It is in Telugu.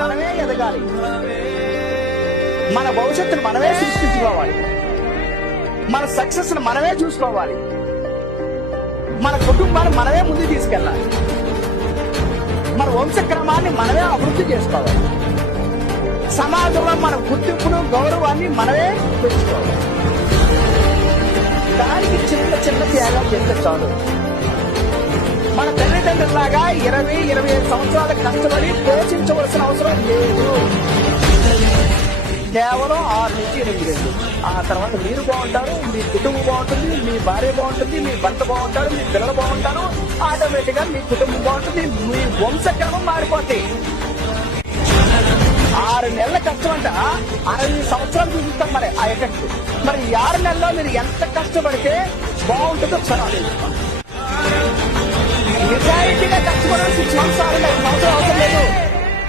మనమే ఎదగాలి, మన భవిష్యత్తును మనమే సృష్టించుకోవాలి, మన సక్సెస్ ను మనమే చూసుకోవాలి, మన కుటుంబాన్ని మనమే ముందుకు తీసుకెళ్ళాలి, మన వంశక్రమాన్ని మనమే అభివృద్ధి చేసుకోవాలి, సమాజంలో మన గుర్తింపును గౌరవాన్ని మనమే పెంచుకోవాలి. దానికి చిన్న చిన్న త్యాగాలు చేస్తే చాలు. మన తల్లిదండ్రులాగా 20-25 సంవత్సరాల కష్టపడి పోషించవలసిన అవసరం లేదు. కేవలం 6 నుంచి 8 గంటలు. ఆ తర్వాత మీరు బాగుంటారు, మీ కుటుంబం బాగుంటుంది, మీ భార్య బాగుంటుంది, మీ భర్త బాగుంటారు, మీ పిల్లలు బాగుంటారు, ఆటోమేటిక్ గా మీ కుటుంబం బాగుంటుంది, మీ వంశక్రమం మారిపోతాయి. 6 నెలల కష్టం అంట 60 సంవత్సరాలు చూపిస్తాం మరి ఆ ఎఫెక్ట్. మరి 6 నెలల్లో మీరు ఎంత కష్టపడితే బాగుంటుందో ఒకసారి ఆలోచిస్తాం. నిజాయితీగా కష్టపడాలి 6 మంత్స్ 6 సంవత్సరాలు అవసరం లేదు.